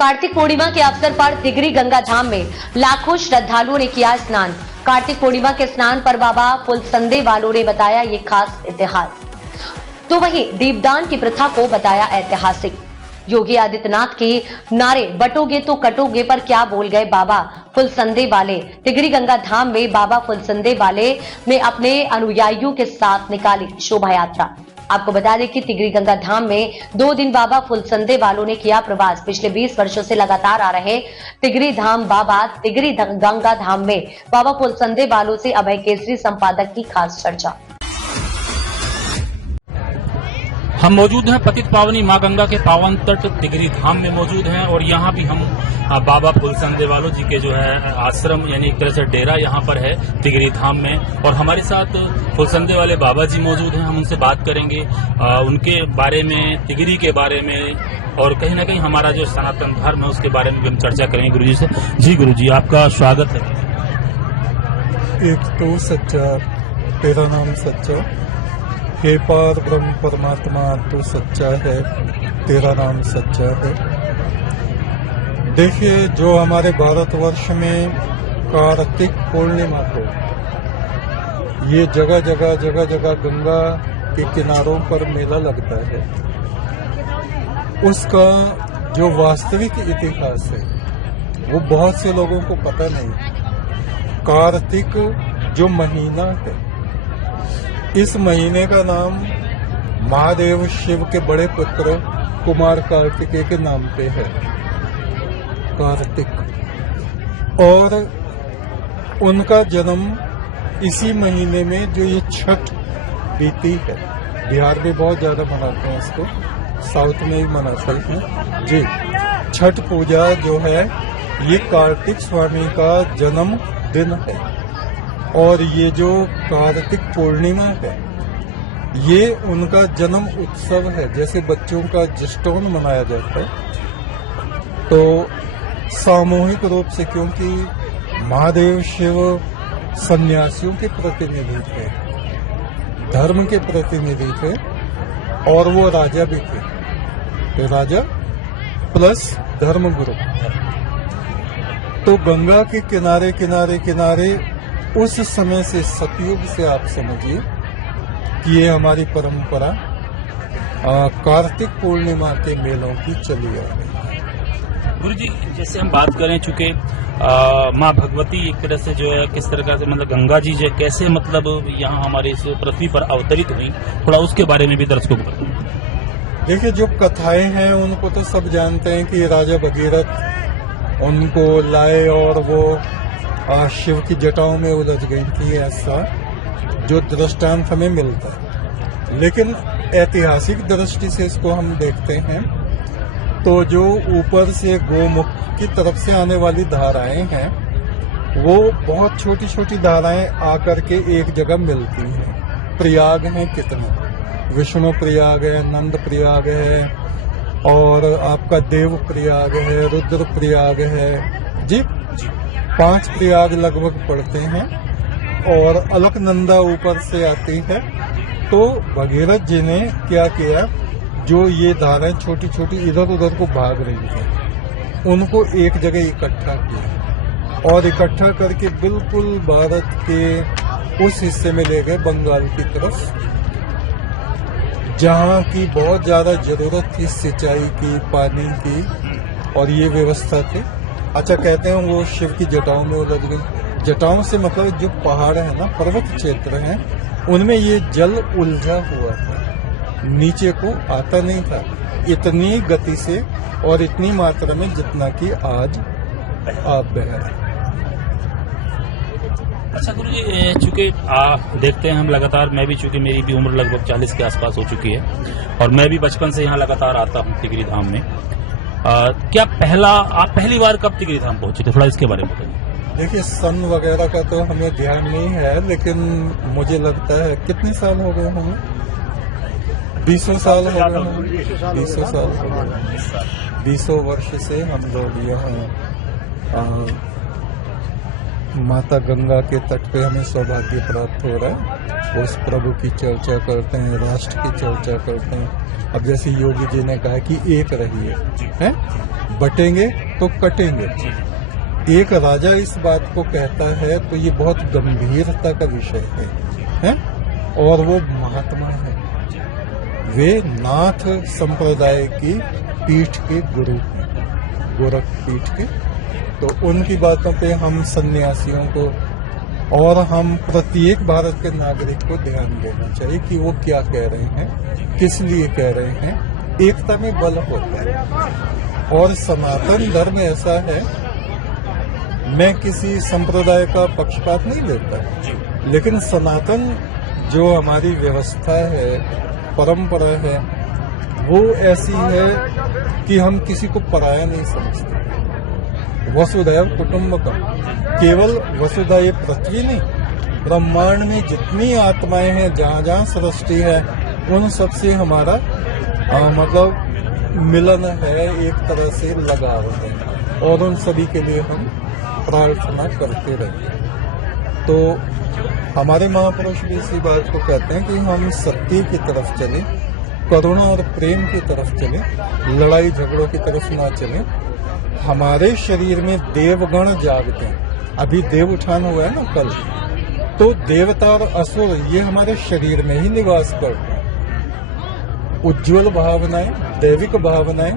कार्तिक पूर्णिमा के अवसर पर तिगरी गंगा धाम में लाखों श्रद्धालुओं ने किया स्नान। कार्तिक पूर्णिमा के स्नान पर बाबा फुलसंदे वालों ने बताया ये खास इतिहास। तो वहीं दीपदान की प्रथा को बताया ऐतिहासिक। योगी आदित्यनाथ के नारे बटोगे तो कटोगे पर क्या बोल गए बाबा फुलसंदे वाले। तिगरी गंगा धाम में बाबा फुलसंदे वाले में अपने अनुयायियों के साथ निकाली शोभा यात्रा। आपको बता दें कि तिगरी गंगा धाम में 2 दिन बाबा फुलसंदे वालों ने किया प्रवास। पिछले 20 वर्षों से लगातार आ रहे तिगरी गंगा धाम में बाबा फुलसंदे वालों से अभय केसरी संपादक की खास चर्चा। हम मौजूद हैं पतित पावनी मां गंगा के पावन तट तिगरी धाम में मौजूद हैं और यहाँ भी हम बाबा फुलसंदे वालों जी के जो है आश्रम यानी एक तरह से डेरा यहाँ पर है तिगरी धाम में। और हमारे साथ फुलसंदे वाले बाबा जी मौजूद हैं। हम उनसे बात करेंगे उनके बारे में, तिगरी के बारे में और कहीं ना कहीं हमारा जो सनातन धर्म है उसके बारे में भी हम चर्चा करेंगे गुरुजी से। जी गुरुजी, आपका स्वागत है। एक तो सच्चा, तेरा नाम सच्चा, हे पार ब्रह्म परमात्मा तो सच्चा है, तेरा नाम सच्चा है। देखिए, जो हमारे भारतवर्ष में कार्तिक पूर्णिमा को ये जगह जगह गंगा के किनारों पर मेला लगता है, उसका जो वास्तविक इतिहास है वो बहुत से लोगों को पता नहीं। कार्तिक जो महीना है, इस महीने का नाम महादेव शिव के बड़े पुत्र कुमार कार्तिकेय के नाम पे है, कार्तिक। और उनका जन्म इसी महीने में जो ये छठ बीती है, बिहार में बहुत ज्यादा मनाते हैं इसको, साउथ में भी मनाते हैं जी। छठ पूजा जो है ये कार्तिक स्वामी का जन्म दिन है। और ये जो कार्तिक पूर्णिमा है ये उनका जन्म उत्सव है। जैसे बच्चों का जश्न मनाया जाता है तो सामूहिक रूप से, क्योंकि महादेव शिव सन्यासियों के प्रतिनिधि थे, धर्म के प्रतिनिधि थे और वो राजा भी थे, तो राजा प्लस धर्मगुरु। तो गंगा के किनारे किनारे किनारे उस समय से, सतयुग से आप समझिए कि ये हमारी परंपरा कार्तिक पूर्णिमा के मेलों की चली आ रही है। गुरुजी, जैसे हम बात करें, चूंकि माँ भगवती एक तरह से जो है किस तरह से, मतलब गंगा जी जो कैसे मतलब यहाँ हमारे इस पृथ्वी पर अवतरित हुई, थोड़ा उसके बारे में भी दर्शकों को बताएं। देखिए, जो कथाएं हैं उनको तो सब जानते हैं कि राजा भगीरथ उनको लाए और वो शिव की जटाओं में उलझ गई थी, ऐसा जो दृष्टांत हमें मिलता है। लेकिन ऐतिहासिक दृष्टि से इसको हम देखते हैं तो जो ऊपर से गोमुख की तरफ से आने वाली धाराएं हैं वो बहुत छोटी छोटी धाराएं आकर के एक जगह मिलती हैं। प्रयाग हैं कितने, विष्णु प्रयाग है, नंद प्रयाग है और आपका देव प्रयाग है, रुद्र प्रयाग है जी। 5 प्रयाग लगभग पड़ते हैं और अलकनंदा ऊपर से आती है। तो भगीरथ जी ने क्या किया, जो ये धाराएं छोटी छोटी इधर उधर को भाग रही हैं उनको एक जगह इकट्ठा किया और इकट्ठा करके बिल्कुल भारत के उस हिस्से में ले गए, बंगाल की तरफ, जहाँ की बहुत ज्यादा जरूरत थी सिंचाई की, पानी की, और ये व्यवस्था थी। अच्छा, कहते हैं वो शिव की जटाओं में उलझ गई। जटाओं से मतलब जो पहाड़ है ना, पर्वत क्षेत्र हैं, उनमें ये जल उलझा हुआ था, नीचे को आता नहीं था इतनी गति से और इतनी मात्रा में जितना कि आज आप बह रहे हैं। अच्छा गुरुजी, चूंकि देखते हैं हम लगातार, मैं भी चूंकि मेरी भी उम्र लगभग 40 के आसपास हो चुकी है और मैं भी बचपन से यहाँ लगातार आता हूँ तिगरी धाम में। क्या आप पहली बार कब तिगरी धाम पहुंचे थे, थोड़ा इसके बारे में बताइए। देखिए, सन वगैरह का तो हमें ध्यान नहीं है, लेकिन मुझे लगता है कितने साल हो गए हमें, 20 साल हो गए होंगे, 20 साल हो गए। 20 वर्ष से हम लोग यहाँ माता गंगा के तट पे हमें सौभाग्य प्राप्त हो रहा है। उस प्रभु की चर्चा करते हैं, राष्ट्र की चर्चा करते हैं। अब जैसे योगी जी ने कहा कि एक रहिए, हैं? बटेंगे तो कटेंगे। एक राजा इस बात को कहता है तो ये बहुत गंभीरता का विषय है? और वो महात्मा है, वे नाथ संप्रदाय की पीठ के गुरु हैं, गोरख पीठ के। तो उनकी बातों पे हम सन्यासियों को और हम प्रत्येक भारत के नागरिक को ध्यान देना चाहिए कि वो क्या कह रहे हैं, किस लिए कह रहे हैं। एकता में बल होता है और सनातन धर्म ऐसा है, मैं किसी संप्रदाय का पक्षपात नहीं लेता, लेकिन सनातन जो हमारी व्यवस्था है, परंपरा है, वो ऐसी है कि हम किसी को पराया नहीं समझते। वसुधैव कुटुंबकम, केवल वसुधा ये पृथ्वी नहीं, ब्रह्मांड में जितनी आत्माएं हैं, जहाँ जहाँ सृष्टि है, उन सबसे हमारा मतलब मिलन है, एक तरह से लगाव है, और उन सभी के लिए हम प्रार्थना करते रहे। तो हमारे महापुरुष भी इसी बात को कहते हैं कि हम सत्य की तरफ चलें, करुणा और प्रेम की तरफ चलें, लड़ाई झगड़ों की तरफ ना चलें। हमारे शरीर में देवगण जागते हैं, अभी देव उठान हुआ है ना कल, तो देवता और असुर ये हमारे शरीर में ही निवास करते हैं। उज्ज्वल भावनाएं, दैविक भावनाएं,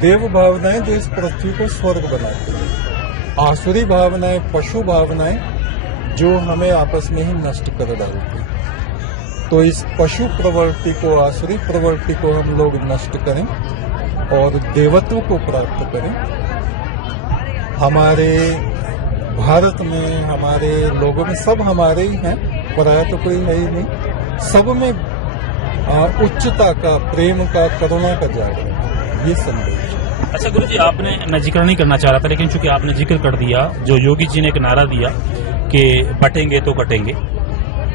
देव भावनाएं जो इस पृथ्वी को स्वर्ग बनाती हैं, आसुरी भावनाएं, पशु भावनाएं जो हमें आपस में ही नष्ट कर डालती हैं। तो इस पशु प्रवृत्ति को, आसुरी प्रवृत्ति को हम लोग नष्ट करें और देवत्व को प्राप्त करें। हमारे भारत में, हमारे लोगों में, सब हमारे ही हैं, पराया तो कोई है ही नहीं। सब में उच्चता का, प्रेम का, करुणा का जागरण है, ये संदेश। अच्छा गुरु जी, आपने, मैं जिक्र नहीं करना चाह रहा था, लेकिन चूंकि आपने जिक्र कर दिया, जो योगी जी ने एक नारा दिया कि बटेंगे तो कटेंगे,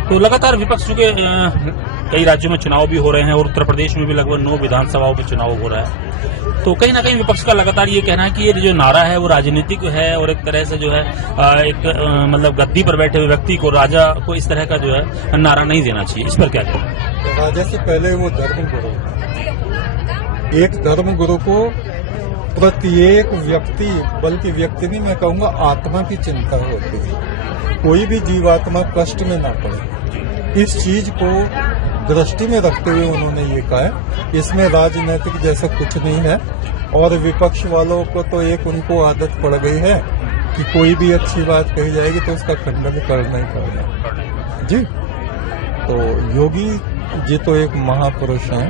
तो लगातार विपक्ष, चूंकि कई राज्यों में चुनाव भी हो रहे हैं और उत्तर प्रदेश में भी लगभग 9 विधानसभाओं में चुनाव हो रहा है, तो कहीं ना कहीं विपक्ष का लगातार ये कहना है कि ये जो नारा है वो राजनीतिक है और एक तरह से जो है मतलब गद्दी पर बैठे हुए व्यक्ति को, राजा को इस तरह का जो है नारा नहीं देना चाहिए। इस पर क्या कहना? राजा से पहले वो धर्मगुरु, एक धर्मगुरु को प्रत्येक व्यक्ति, बल्कि व्यक्ति नहीं, मैं कहूँगा आत्मा की चिंता होती है, कोई भी जीवात्मा कष्ट में ना पड़े। इस चीज को दृष्टि में रखते हुए उन्होंने ये कहा है। इसमें राजनीतिक जैसा कुछ नहीं है, और विपक्ष वालों को तो एक उनको आदत पड़ गई है कि कोई भी अच्छी बात कही जाएगी तो उसका खंडन करना ही करना जी। तो योगी जी तो एक महापुरुष हैं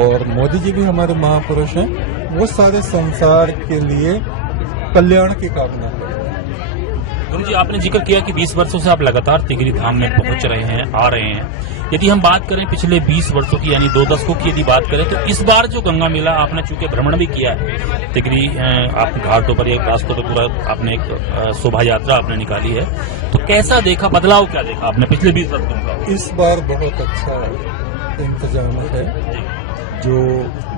और मोदी जी भी हमारे महापुरुष हैं। वो सारे संसार के लिए कल्याण की कामना करते हैं। गुरु जी, आपने जिक्र किया कि 20 वर्षों से आप लगातार तिगरी धाम में पहुंच रहे हैं, आ रहे हैं। यदि हम बात करें पिछले 20 वर्षों की, यानी 2 दशकों की यदि बात करें, तो इस बार जो गंगा मेला आपने चूंकि भ्रमण भी किया है तिगरी, आप घाटों पर, एक रास्तों पर पूरा आपने एक शोभा यात्रा आपने निकाली है, तो कैसा देखा, बदलाव क्या देखा आपने पिछले 20 वर्षों का? इस बार बहुत अच्छा इंतजाम है, जो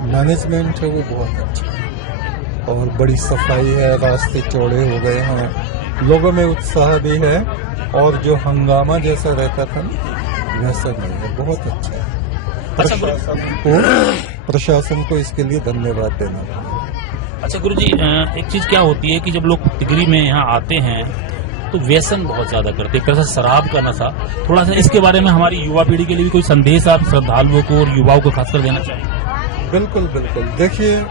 मैनेजमेंट है वो बहुत अच्छा है और बड़ी सफाई है, रास्ते चौड़े हो गए हैं, लोगों में उत्साह भी है, और जो हंगामा जैसा रहता था वैसा नहीं है, बहुत अच्छा है। प्रशासन को इसके लिए धन्यवाद देना। अच्छा गुरु जी, एक चीज क्या होती है कि जब लोग तिगरी में यहाँ आते हैं तो व्यसन बहुत ज्यादा करते हैं, एक तरह से शराब का नशा। थोड़ा सा इसके बारे में हमारी युवा पीढ़ी के लिए भी कोई संदेश आप श्रद्धालुओं को और युवाओं को खासकर देना चाहिए? बिल्कुल बिल्कुल। देखिए,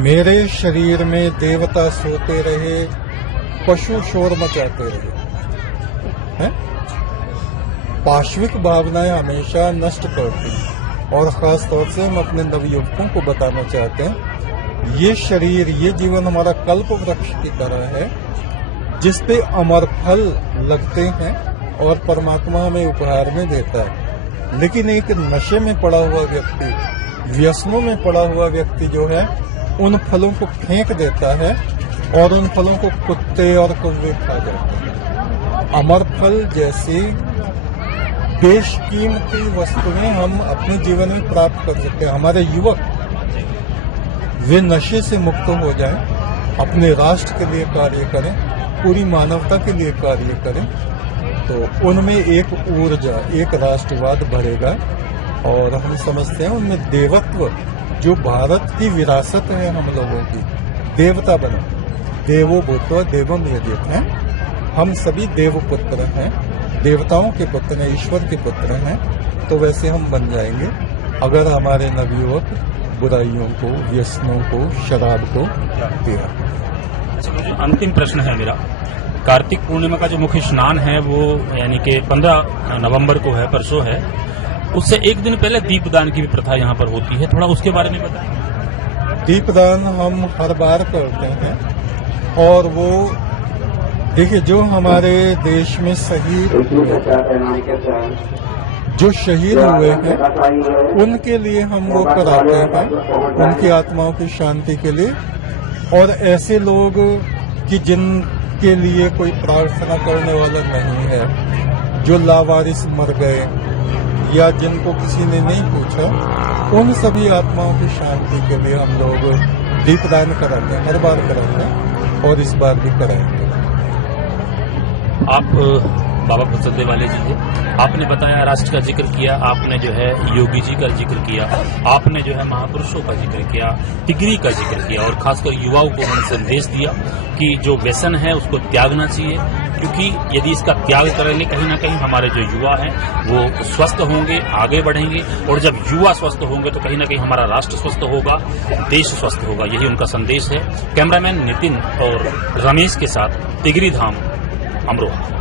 मेरे शरीर में देवता सोते रहे, पशु शोर मचाते रहे हैं। पाश्विक भावनाएं हमेशा नष्ट करती हैं, और खास तौर से हम अपने नवयुवकों को बताना चाहते हैं, ये शरीर, ये जीवन हमारा कल्प वृक्ष की तरह है, जिसपे अमर फल लगते हैं और परमात्मा हमें उपहार में देता है। लेकिन एक नशे में पड़ा हुआ व्यक्ति, व्यसनों में पड़ा हुआ व्यक्ति जो है, उन फलों को फेंक देता है और उन फलों को कुत्ते और कौवे खा जाते हैं। अमर फल जैसी बेशकीमती वस्तुएं हम अपने जीवन में प्राप्त कर सकते हैं। हमारे युवक वे नशे से मुक्त हो जाएं, अपने राष्ट्र के लिए कार्य करें, पूरी मानवता के लिए कार्य करें, तो उनमें एक ऊर्जा, एक राष्ट्रवाद बढ़ेगा और हम समझते हैं उनमें देवत्व, जो भारत की विरासत है हम लोगों की, देवता बने। देवो भूत्वा देवम यजेत हैं, हम सभी देवपुत्र हैं, देवताओं के पुत्र हैं, ईश्वर के पुत्र हैं। तो वैसे हम बन जाएंगे अगर हमारे नवयुवक बुराइयों को, व्यसनों को, शराब को दिया। जो अंतिम प्रश्न है मेरा, कार्तिक पूर्णिमा का जो मुख्य स्नान है वो यानी कि 15 नवंबर को है, परसों है। उससे एक दिन पहले दीपदान की भी प्रथा यहाँ पर होती है, थोड़ा उसके बारे में बताएं। दीपदान हम हर बार करते हैं और वो देखिए, जो हमारे देश में जो शहीद हुए हैं उनके लिए हम वो कराते हैं, उनकी आत्माओं की शांति के लिए। और ऐसे लोग कि जिनके लिए कोई प्रार्थना करने वाला नहीं है, जो लावारिस मर गए या जिनको किसी ने नहीं पूछा, उन सभी आत्माओं की शांति के लिए हम लोग दीपदान कराते हैं, हर बार कराते हैं और इस बार भी कराएंगे। आप बाबा फुलसंदे वाले जी थे, आपने बताया राष्ट्र का जिक्र किया, आपने जो है योगी जी का जिक्र किया, आपने जो है महापुरुषों का जिक्र किया, तिगरी का जिक्र किया और खासकर युवाओं को उन्होंने संदेश दिया कि जो व्यसन है उसको त्यागना चाहिए, क्योंकि यदि इसका त्याग करेंगे कहीं ना कहीं हमारे जो युवा हैं वो स्वस्थ होंगे, आगे बढ़ेंगे। और जब युवा स्वस्थ होंगे तो कहीं ना कहीं हमारा राष्ट्र स्वस्थ होगा, देश स्वस्थ होगा। यही उनका संदेश है। कैमरामैन नितिन और रमेश के साथ तिगरी धाम, अमरोहा।